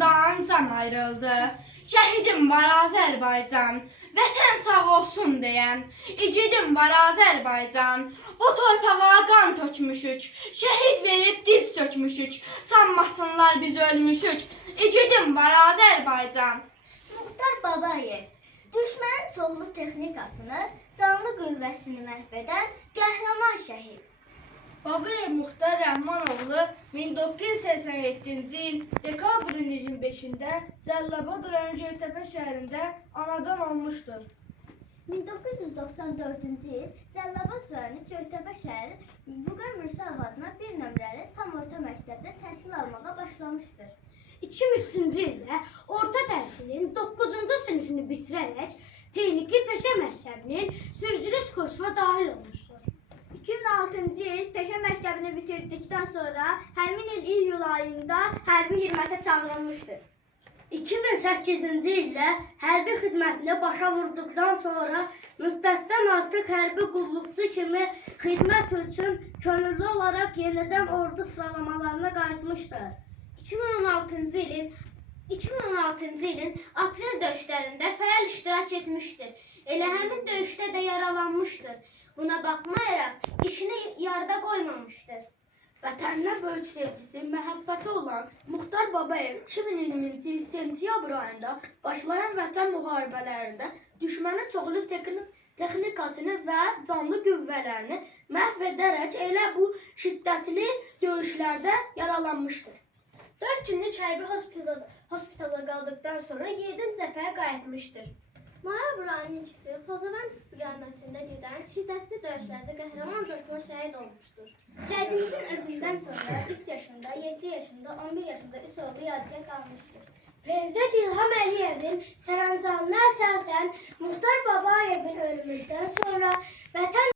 candan can ayrıldı. Şehidim var Azerbaycan, vətən sağ olsun deyən. İgidim var Azerbaycan, bu torpağa qan tökmüşük. Şehit verib diz sökmüşük, sanmasınlar biz ölmüşük. İgidim var Azerbaycan. Muxtar Babayev düşmənin çoxlu texnikasını, canlı qüvvəsini məhv edən qəhrəman şəhid. Babayev Muxtar Rəhmanoğlu 1987-ci il dekabrın 25-də Cəlilabad rayonu Göytəpə şəhərində anadan olmuşdur. 1994-cü il Cəlilabad rayonu Göytəpə şəhəri Vüqar Mürsəlov adına bir nömrəli tam orta məktəbdə təhsil almağa başlamışdır. 2003-cü ildə orta təhsilin 9-cu sinifini bitirərək texniki peşə məktəbinin sürücülük kursuna daxil olmuşdur. 2006-cı il peşə məktəbini bitirdikdən sonra həmin il iyul ayında hərbi xidmətə çağırılmışdır. 2008-ci ildə hərbi xidmətini başa vurduqdan sonra müddətdən artıq hərbi qulluqçu kimi xidmət üçün könüllü olaraq yenidən ordu sıralamalarına qayıtmışdır. 2016-cı ilin aprel döyüşlərində fəal iştirak etmişdir. Elə həmin döyüşdə də yaralanmışdır. Buna baxmayaraq işini yarıda qoymamışdır. Vətəninə böyük sevgisi, məhəbbəti olan Muxtar Babayev 2020-ci il sentyabr ayında başlayan vətən müharibələrində düşmənin çoxlu texnikasını və canlı qüvvələrini məhv edərək elə bu şiddətli döyüşlərdə yaralanmışdır. 4 günlük hərbi hospitala qaldıqdan sonra Yedin cəbhəyə qayıtmışdır. Noyabr ayının 2-si Xocavənd istiqamətində gedən şiddətli döyüşlərdə qəhrəmancasına şəhid olmuşdur. Şəhidimizin özündən sonra 3 yaşında, 7 yaşında, 11 yaşında 3 oğlu yadigar qalmışdır. Prezident İlham Əliyevin sərəncamına əsasən Muxtar Babayevin ölümündən sonra vətən